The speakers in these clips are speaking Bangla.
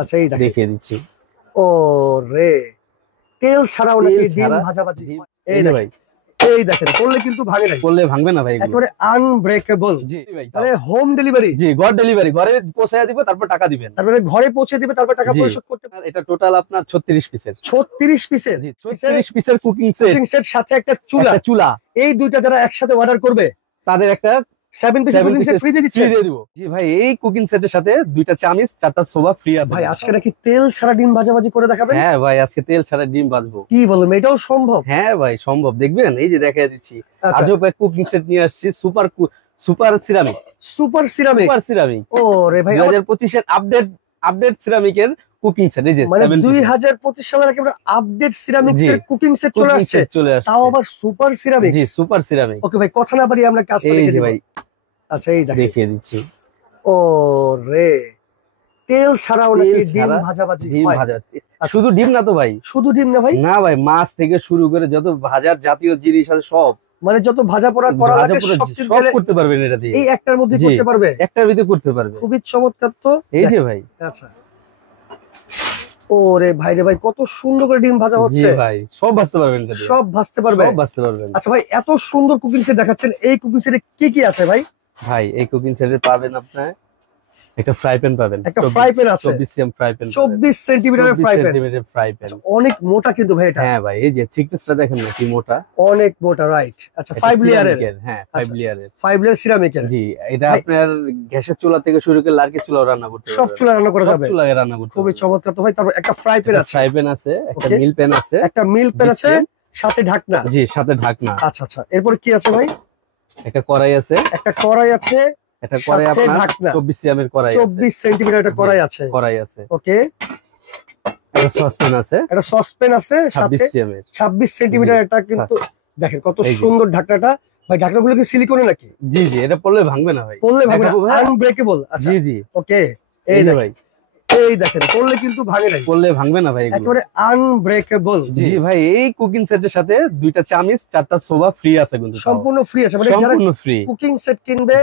আচ্ছা এই দেখিয়ে দিচ্ছি। ও রে, তেল ছাড়াও নাকি ডিম ভাজাভাজি এই ভাই, এই দেখেন করলে কিন্তু ভাঙে নাই, করলে ভাঙবে না ভাই, একেবারে আনব্রেকেবল। জি ভাই, মানে হোম ডেলিভারি, জি ঘর ডেলিভারি, ঘরে পৌঁছে দিব তারপর টাকা দিবেন, তারপরে ঘরে পৌঁছে দিবে তারপর টাকা পরিশোধ করতে। এটা টোটাল আপনার 36 পিসের, 36 পিসের, জি 36 পিসের কুকিং সেট সাথে একটা চুলা। এই দুইটা যারা একসাথে অর্ডার করবে তাদের একটা 7 পিসের কুকিং সেট ফ্রি দিয়ে দিচ্ছে। জি ভাই, এই কুকিং সেটের সাথে 2টা চামিচ 4টা সোবা ফ্রি আছে ভাই। আজকে নাকি তেল ছাড়া ডিম ভাজাভাজি করে দেখাবেন? হ্যাঁ ভাই, আজকে তেল ছাড়া ডিম ভাজবো। কি বলবেন, এটাও সম্ভব? হ্যাঁ ভাই সম্ভব, দেখবেন এই যে দেখাই দিচ্ছি। আজব এক কুকিং সেট নিয়ে আসছি, সুপার সিরামিক। ও রে ভাই, 2025 এর আপডেট সিরামিকের কুকিং সেট, এই যে মানে 2025 সালের একেবারে আপডেট সিরামিক্সের কুকিং সেট চলে আসছে, তাও আবার সুপার সিরামিক। জি সুপার সিরামিক। ওকে ভাই, কথা না বাড়িয়ে আমরা কাজটা দেখে দিই ভাই। আচ্ছা এই দেখিয়ে দিচ্ছি। ও রে, তেল ছাড়াও নাকি ডিম ভাজাভাজি হয়? শুধু ডিম না তো ভাই, শুধু ডিম না ভাই, না ভাই, মাছ থেকে শুরু করে যত ভাজার জাতীয় জিনিস আছে সব, মানে যত ভাজা পোড়া করা লাগে সব করতে পারবেন এটা দিয়ে। এই একটার মধ্যে করতে পারবে, একটার ভিতরে করতে পারবে। খুবই চমৎকার তো, এই যে ভাই। আচ্ছা ওরে ভাই রে ভাই, কত সুন্দর করে ডিম ভাজা হচ্ছে। জি ভাই, সব ভাজতে পারবেন, সব ভাজতে পারবেন। আচ্ছা ভাই, এত সুন্দর কুকিং সেট দেখাচ্ছেন, এই কুকিং সেটে কি কি আছে ভাই? ভাই এই কুকিং সেটে পাবেন আপনার একটা ফ্রাই প্যান পাবেন, একটা ফ্রাই প্যান আছে, 24 সিএম ফ্রাই প্যান, 24 সেন্টিমিটারের ফ্রাই প্যান। অনেক মোটা কিন্তু ভাই এটা। হ্যাঁ ভাই, এই যে থিকনেসটা দেখেন না কি মোটা, অনেক মোটা, রাইট। আচ্ছা 5 লেয়ারের, হ্যাঁ 5 লেয়ারের, 5 লেয়ার সিরামিকের। জি, এটা আপনার গ্যাসের চুলা থেকে শুরু করে লার্কি চুলা রান্না করতে পারবেন, সব চুলা রান্না করা যাবে, সব চুলায় রান্না করতে খুবই চমৎকার তো ভাই। তারপর একটা ফ্রাই প্যান আছে, একটা মিল প্যান আছে, সাথে ঢাকনা। জি সাথে ঢাকনা। আচ্ছা আচ্ছা, এরপর কি আছে ভাই? একটা কড়াই আছে, একটা কড়াই আছে, এটা কড়াই আপনার 24 সিএম এর কড়াই আছে, 24 সেন্টিমিটার একটা কড়াই আছে। ওকে, একটা সসপ্যান আছে, 26 সিএম এর, 26 সেন্টিমিটার এটা। কিন্তু দেখেন কত সুন্দর ঢাকনাটা ভাই। ঢাকনাগুলো কি সিলিকনের নাকি? জি জি, এটা পড়লে ভাঙবে না ভাই, পড়লে ভাঙবে না, আনব্রেকেবল। জি জি, ওকে, এই যে ভাই, এই দেখেন পড়লে কিন্তু ভাঙে না, পড়লে ভাঙবে না ভাই, একেবারে আনব্রেকেবল। জি ভাই, এই কুকিং সেটের সাথে 2টা চামিচ 4টা সোবা ফ্রি আছে, কিন্তু সম্পূর্ণ ফ্রি আছে। মানে যারা কুকিং সেট কিনবে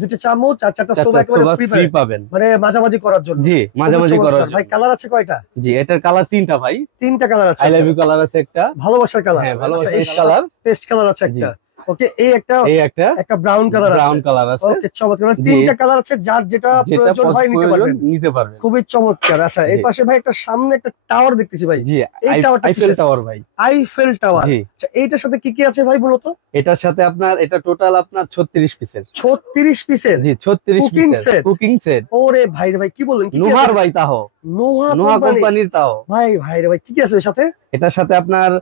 2টা চামচ আর 4টা সোবা একেবারে ফ্রি পাবেন, মানে মাঝামাঝি করার জন্য। জি, মাঝামাঝি করার জন্য। ভাই কালার আছে কয়টা? জি, এটার কালার 3টা ভাই, 3টা কালার আছে। আই লাভ ইউ কালার আছে একটা, ভালোবাসার কালার, হ্যাঁ ভালোবাসার কালার, পেস্ট কালার আছে একটা। ওকে, এই একটা ব্রাউন কালার আছে। ওকে, চমৎকার, 3টা কালার আছে, যার যেটা প্রয়োজন হয় নিতে পারবেন। খুবই চমৎকার। আচ্ছা, এই পাশে ভাই একটা সামনে একটা টাওয়ার দেখতেছি ভাই। জি, আইফেল টাওয়ার ভাই, আইফেল টাওয়ার। আচ্ছা, এইটার সাথে কি কি আছে ভাই বলতো? এটার সাথে আপনার এটা টোটাল আপনার 36 পিসের, 36 পিসের, জি 36 পিসের কুকিং সেট। ওরে ভাই রে ভাই, কি বলেন? নোহার ভাই, তাও নোহা কোম্পানির, তাও ভাই ভাই রে ভাই, কি কি আছে এর সাথে? এটার সাথে আপনার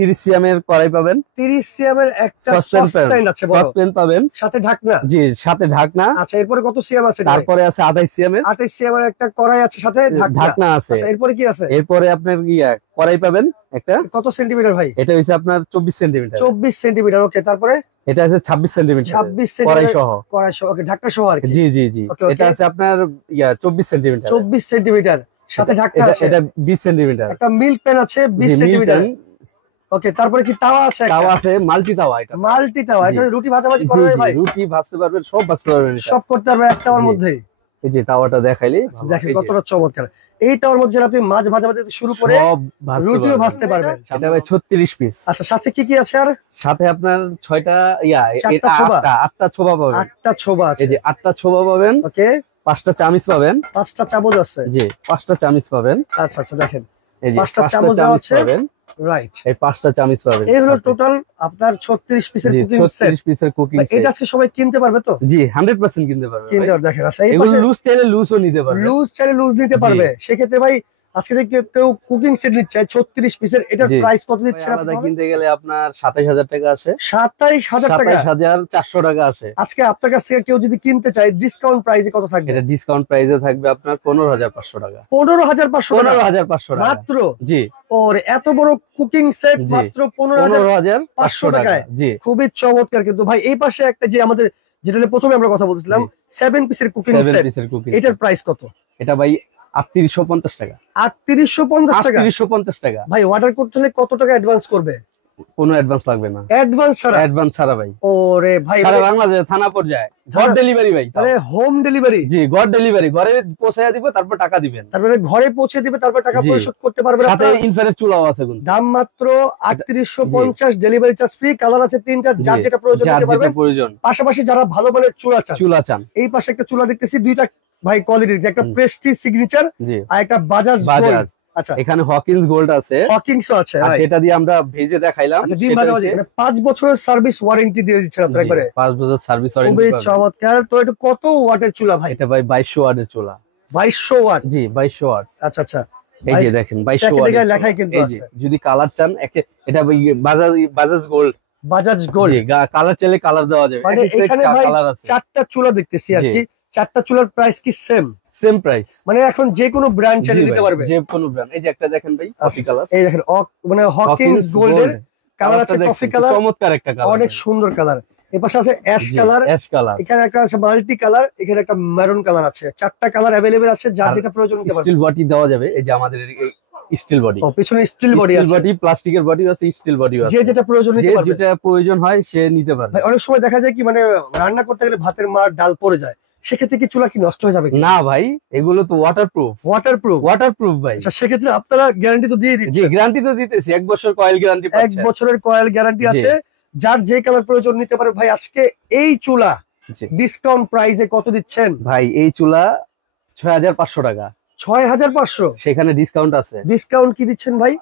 30 সিএম এর কড়াই পাবেন, 30 সিএম এর একটা সসপ্যান পাবেন, সাথে ঢাকনা। জি, সাথে ঢাকনা। আচ্ছা, এরপরে কত সিএম আছে? তারপরে আছে 28 সিএম এর, 28 সিএম এর একটা কড়াই আছে, সাথে ঢাকনা আছে। আচ্ছা, এরপরে কি আছে? এরপরে আপনার কড়াই পাবেন একটা, কত সেন্টিমিটার ভাই? এটা হইছে আপনার 24 সেন্টিমিটার। 24 সেন্টিমিটার। ওকে, তারপরে এটা আছে 26 সেন্টিমিটার, 26 কড়াই সেন্টিমিটার সহ। ওকে, ঢাকনা সহ আর কি। জি জি জি, এটা আছে আপনার 24 সেন্টিমিটার, 24 সেন্টিমিটার, সাথে ঢাকনা আছে। এটা 20 সেন্টিমিটার। একটা মিল্ক প্যান আছে 20 সেন্টিমিটার। ওকে, তারপরে কি তাওয়া আছে? তাওয়া আছে, মাল্টি তাওয়া। এটা মাল্টি তাওয়া, এটা রুটি ভাজাভাজি করা যায় ভাই? রুটি ভাজতে পারবেন, সব ভাজতে পারবেন, সব করতে পারবেন এক তাওয়ার মধ্যে। এই যে তাওয়াটা দেখাইলি, দেখেন কতটা চমৎকার। এই তাওয়ার মধ্যে আপনি মাছ ভাজাভাজি শুরু করে সব রুটিও ভাজতে পারবেন। এটা ভাই 36 পিস। আচ্ছা, সাথে কি কি আছে? আর সাথে আপনার 6টা 8টা ছোবা পাবেন, 8টা ছোবা আছে। এই যে 8টা ছোবা পাবেন। ওকে, 5টা চামিচ পাবেন, 5টা চামচ আছে। জি 5টা চামিচ পাবেন। আচ্ছা আচ্ছা, দেখেন এই যে 5টা চামচ পাবেন, রাইট। এই 5টা চামিচ পাবেন। এই হলো টোটাল আপনার 36 পিসের কুকিং সেট। 36 পিসের কুকিং সেট। এটা আজকে সবাই কিনতে পারবে তো? জি 100% কিনতে পারবে। দেখেন। আচ্ছা, এই পাশে লুজ চাইলে লুজও নিতে পারবে, লুজ চাইলে লুজ নিতে পারবে। সেক্ষেত্রে ভাই আজকে যদি কেউ কুকিং সেট নিচ্ছে 36 পিসের, এটার প্রাইস কত দিচ্ছেন আপনি? কিনতে গেলে আপনার 27000 টাকা আসে। 27000 টাকা, 27400 টাকা আসে। আজকে আপনার কাছ থেকে কেউ যদি কিনতে চায়, ডিসকাউন্ট প্রাইসে কত থাকবে? এটা ডিসকাউন্ট প্রাইসে থাকবে আপনার 15500 টাকা। 15500 মাত্র? জি। ওর এত বড় কুকিং সেট মাত্র 15500 টাকায়। জি, খুবই চমৎকার। কিন্তু ভাই এই পাশে একটা যে আমাদের যেটা প্রথমে আমরা কথা বলছিলাম 7 পিসের কুকিং সেট, এটার প্রাইস কত? এটা ভাই 3850 টাকা। 3850 টাকা? 3850 টাকা। ভাই অর্ডার করতে হলে কত টাকা অ্যাডভান্স করবে? কোনো অ্যাডভান্স লাগবে না, অ্যাডভান্স ছাড়া ভাই। ওরে ভাই, সারা বাংলাদেশে থানা পর্যায়ে ঘর ডেলিভারি ভাই, আরে হোম ডেলিভারি। জি, ঘর ডেলিভারি, ঘরে পৌঁছে দিব, তারপর টাকা দিবেন। তারপরে ঘরে পৌঁছে দিবে, তারপর টাকা পরিশোধ করতে পারবেন। সাথে ইনফ্রারেড চুলাও আছে, কিন্তু দাম মাত্র 3850, ডেলিভারি চার্জ ফ্রি। কালার আছে 3টা, যার যেটা প্রয়োজন নিতে পারবেন। পাশাপাশি যারা ভালো মানের চুলা চান, এই পাশে একটা চুলা দেখতেছি, দুইটা ভাই কোয়ালিটির, একটা প্রেস্টিজ সিগনেচার আর একটা বাজাজ গোল্ড। আচ্ছা, এখানে হকিংস গোল্ড আছে, হকিংসও আছে, যেটা দিয়ে আমরা ভেজে দেখাইলাম। আচ্ছা, ডিম ভাজা ভাজি, 5 বছরের সার্ভিস ওয়ারেন্টি দিয়ে দিচ্ছেন আপনারা একবারে। 5 বছর সার্ভিস ওয়ারেন্টি, খুবই চমৎকার। তো এটা কত ওয়াটের চুলা ভাই? এটা ভাই 2200 ওয়াটের চুলা। 2200 ওয়াট? জি, 2200 ওয়াট। আচ্ছা আচ্ছা, এই যে দেখেন 2200 ওয়াট লেখাই কিন্তু আছে। যদি কালার চান, এটা বাজাজ গোল্ড, বাজাজ গোল্ড। জি, কালার চাইলে কালার দেওয়া যাবে। মানে এখানে ভাই 4টা চুলা দেখতেছি আর কি, 4টা চুলার প্রাইস কি সেম প্রাইস? মানে এখন যে কোনো ব্র্যান্ড চাইলে নিতে পারবে, যে কোনো ব্র্যান্ড। এই যে একটা দেখেন ভাই, কফি কালার, এই দেখেন মানে হকিংস গোল্ডের কালার আছে, কফি কালার, চমৎকার একটা কালার, অনেক সুন্দর কালার। এই পাশে আছে অ্যাশ কালার, এখানে একটা আছে মাল্টি কালার, এখানে একটা মেরুন কালার আছে। 4টা কালার अवेलेबल আছে, যার যেটা প্রয়োজন নিতে পারবে। স্টিল বডি দেওয়া যাবে, এই যে আমাদের স্টিল বডি, ও পিছনে স্টিল বডি আছে, বডি প্লাস্টিকের বডি আছে, স্টিল বডি আছে, যে যেটা প্রয়োজন নিতে পারবে, যেটা প্রয়োজন হয় সে নিতে পারবে। অনেক সময় দেখা যায় কি, মানে রান্না করতে গেলে ভাতের মার ডাল পড়ে যায়, সেক্ষেত্রে কি চুলা কি নষ্ট হয়ে যাবে? না ভাই, এগুলো তো ওয়াটারপ্রুফ ভাই। আচ্ছা, সেক্ষেত্রে আপনারা গ্যারান্টি তো দিয়ে দিচ্ছেন? জি, গ্যারান্টি তো দিতেছি, 1 বছর কয়েল গ্যারান্টি পাচ্ছেন। 1 বছরের কয়েল গ্যারান্টি আছে, যার যে কালার প্রয়োজন নিতে পারে। ভাই, আজকে এই চুলা ডিসকাউন্ট প্রাইসে কত দিচ্ছেন? ভাই এই চুলা 6500 টাকা। 6500? সেখানে ডিসকাউন্ট আছে। ডিসকাউন্ট কি দিচ্ছেন ভাই?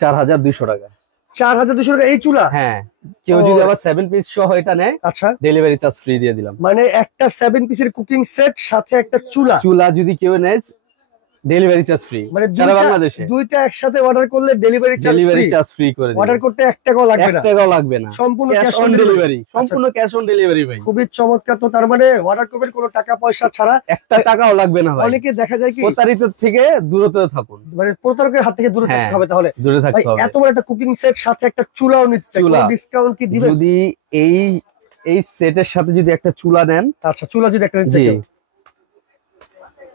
4200 টাকা। 4200 টাকা এই চুলা? হ্যাঁ, কেউ যদি আবার 7 পিস সহ এটা নেয়, আচ্ছা, ডেলিভারি চার্জ ফ্রি দিয়ে দিলাম। মানে একটা 7 পিসের কুকিং সেট সাথে একটা চুলা যদি কেউ নেয়, ডেলিভারি চার্জ ফ্রি। মানে সারা বাংলাদেশে দুইটা একসাথে অর্ডার করলে ডেলিভারি চার্জ ফ্রি করে দিই। অর্ডার করতে 1 টাকাও লাগবে না? 1 টাকাও লাগবে না, সম্পূর্ণ ক্যাশ অন ডেলিভারি। সম্পূর্ণ ক্যাশ অন ডেলিভারি ভাই। খুবই চমৎকার। তো তার মানে অর্ডার করবেন কোনো টাকা পয়সা ছাড়া, 1 টাকাও লাগবে না ভাই। অনেকে দেখা যায় কি, প্রতারিত থেকে দূরত্ব থাকুন, মানে প্রতারকের হাত থেকে দূরে থাকতে হবে। তাহলে দূরে থাকতে হবে। এত বড় একটা কুকিং সেট সাথে একটা চুলাও নিতে চাই, ডিসকাউন্ট কি দিবেন? যদি এই সেটের সাথে যদি একটা চুলা নেন, আচ্ছা, চুলা যদি একটা নিতে চাই,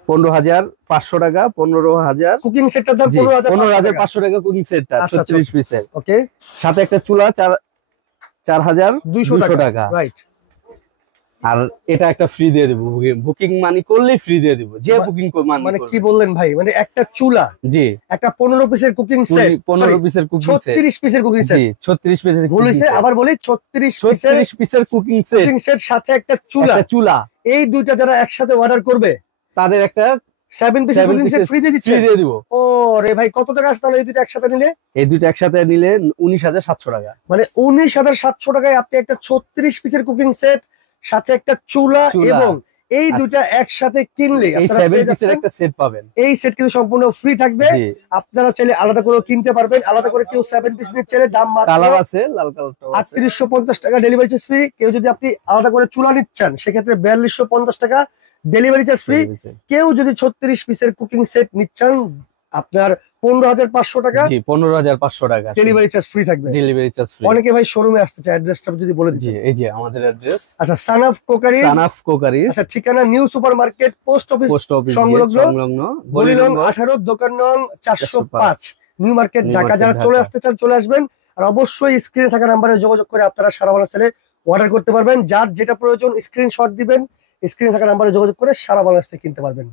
15500 টাকা। 15000 কুকিং সেটটার দাম 15500 টাকা কুকিং সেটটা, 36 পিসের। ওকে, সাথে একটা চুলা 4200 টাকা, রাইট। আর এটা একটা ফ্রি দিয়ে দেব, বুকিং মানি করলে ফ্রি দিয়ে দেব, যে বুকিং মানে কি বললেন ভাই? মানে একটা চুলা, জি, একটা 15 পিসের কুকিং সেট, 15 পিসের কুকিং সেট, 36 পিসের কুকিং সেট, জি 36 পিসের বলেছে, আবার বলি 36 পিসের কুকিং সেট সাথে একটা চুলা। এই দুইটা যারা একসাথে অর্ডার করবে, তাদের একটা 7 পিসের কুকিং সেট ফ্রি দিয়ে দিচ্ছে। ও রে ভাই, কত টাকা আসলে এই দুইটা একসাথে নিলে? এই দুইটা একসাথে নিলে 19700 টাকা। মানে 19700 টাকায় আপনি একটা 36 পিসের কুকিং সেট সাথে একটা চুলা এবং এই দুইটা একসাথে কিনলে আপনারা 7 পিসের একটা সেট পাবেন। এই সেট কিন্তু সম্পূর্ণ ফ্রি থাকবে। আপনারা চাইলে আলাদা করে কিনতে পারবেন, আলাদা করে কেউ 7 পিস নিতে চাইলে দাম মাত্র কালার আছে, লাল কালারটাও আছে, 3850 টাকা ডেলিভারি চার্জ ফ্রি। কেউ যদি আপনি আলাদা করে চুলা নিচ্ছেন, সেক্ষেত্রে 4250 টাকা ডেলিভারি চার্জ ফ্রি। কেউ যদি 36 পিসের কুকিং সেট নিচ্ছেন, আপনার 15500 টাকা, 15500 টাকা ডেলিভারি চার্জ ফ্রি থাকবে। Delivery charge free. অনেকে ভাই শোরুমে আসতে চায়, অ্যাড্রেসটা যদি বলে দিন। জি, এই যে আমাদের অ্যাড্রেস। আচ্ছা, সানাফ কোকারিজ। আচ্ছা, ঠিকানা new super market, post office সংলগ্ন, গলি নং 18, দোকান নং 405, নিউ মার্কেট, ঢাকা। যারা চলে আসতে চান চলে আসবেন, আর অবশ্যই স্ক্রিনে থাকা নাম্বারে যোগাযোগ করে আপনারা সারা বাংলাদেশে অর্ডার করতে পারবেন। যার যেটা প্রয়োজন স্ক্রিনশট দিবেন, স্ক্রিনে থাকা নাম্বারে যোগাযোগ করে সারা বাংলাদেশ থেকে কিনতে পারবেন।